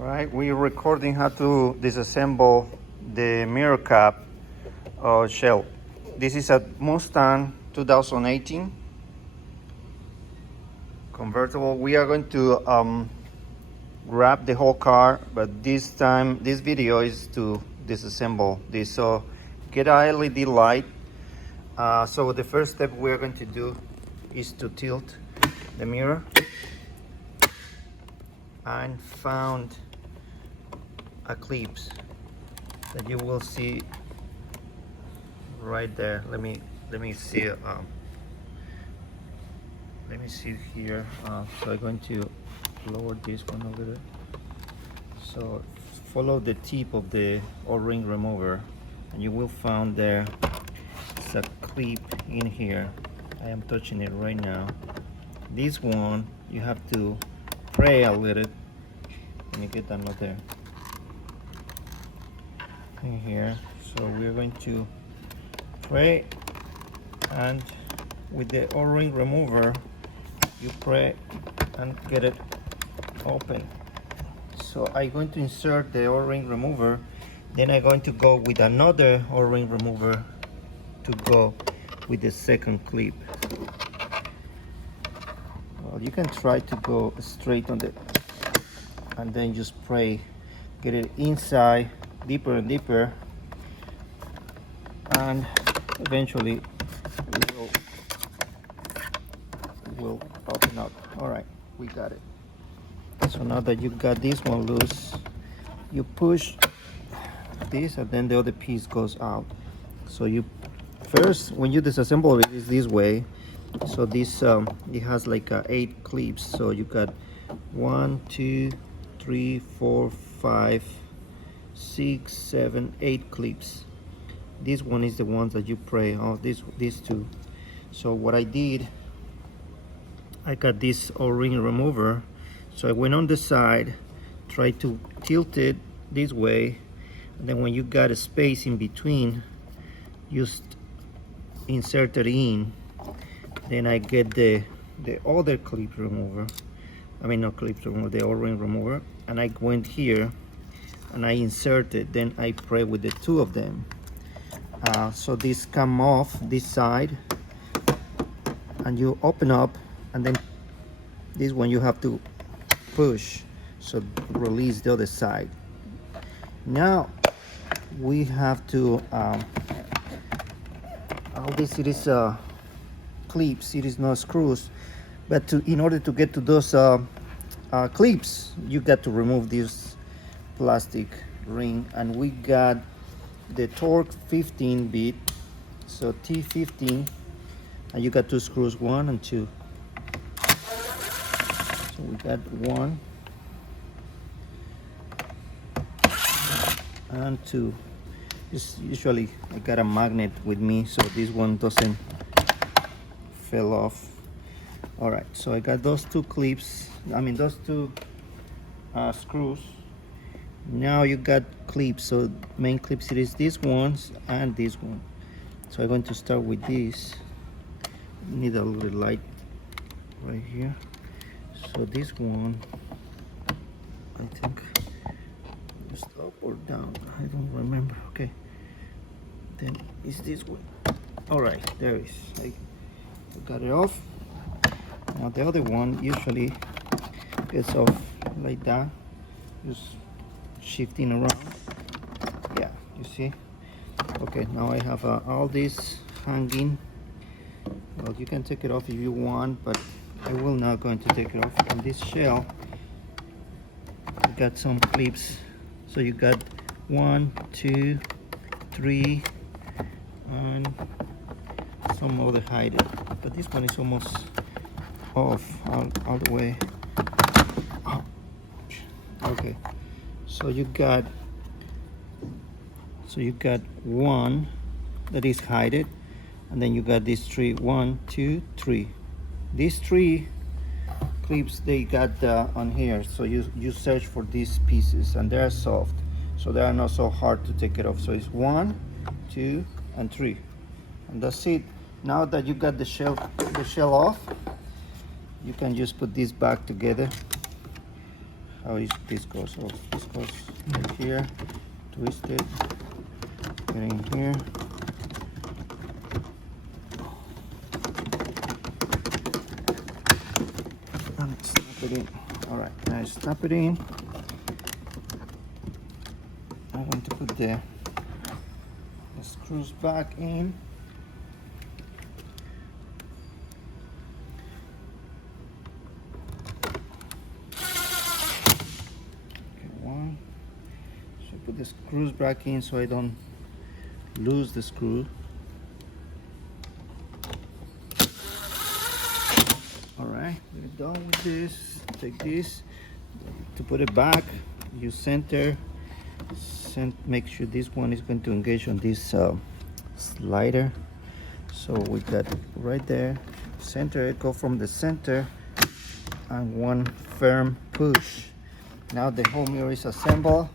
Alright, we're recording how to disassemble the mirror cap shell. This is a Mustang 2018 convertible. We are going to wrap the whole car, but this time, this video is to disassemble this. So get a LED light. So the first step we're going to do is to tilt the mirror. And found a clips that you will see right there. Let me see. Let me see here. So I'm going to lower this one over there. So follow the tip of the O-ring remover, and you will find there it's a clip in here. I am touching it right now. This one you have to pray a little. Let me get that note there in here. So we're going to pray, and with the O-ring remover you pray and get it open. So I'm going to insert the O-ring remover, then I'm going to go with another O-ring remover to go with the second clip. Well, you can try to go straight on the, and then just pray, get it inside deeper and deeper, and eventually it will open up. All right, we got it. So now that you got this one loose, you push this, and then the other piece goes out. So you first, when you disassemble it, is this way. So this it has like 8 clips. So you got 1, 2, 3, 4, 5, 6, 7, 8 clips. This one is the ones that you pray on. These two. So what I did, I got this O-ring remover. So I went on the side, tried to tilt it this way, and then when you got a space in between, just insert it in. Then I get the other clip remover. I mean, not clip remover, the O-ring remover, and I went here and I inserted. Then I pray with the two of them. So this come off this side, and you open up, and then this one you have to push, so release the other side. Now we have to all this, it is clips, it is not screws, but in order to get to those clips, you got to remove this plastic ring. And we got the torque 15 bit, so T15, and you got 2 screws, 1 and 2. So we got 1 and 2. Usually I got a magnet with me, so this one doesn't fell off. All right, so I got those 2 clips, I mean those 2 screws. Now you got clips, so main clips, it is these ones and this one. So I'm going to start with this. Need a little light right here. So this one, I think just up or down, I don't remember. Okay, then it's this way. All right, there it is. I got it off. Now the other one usually gets off like that, just shifting around. Yeah, you see. Okay, now I have all this hanging. Well, you can take it off if you want, but I will not going to take it off. And this shell, you got some clips. So you got 1, 2, 3, and some other hide it. But this one is almost off all the way. Oh. Okay, so you got 1 that is hided, and then you got these 3, 1, 2, 3. These 3 clips they got on here, so you search for these pieces, and they are soft, so they are not so hard to take it off. So it's 1, 2, and 3, and that's it. Now that you got the shell off, you can just put this back together. how is this goes. So this goes right here, twist it, get in here. And snap it in. All right, now snap it in. I'm going to put the screws back in. Put the screws back in so I don't lose the screw. Alright, we're done with this. Take this. To put it back, you center. Make sure this one is going to engage on this slider. So we got it right there. Center it, go from the center, and one firm push. Now the whole mirror is assembled.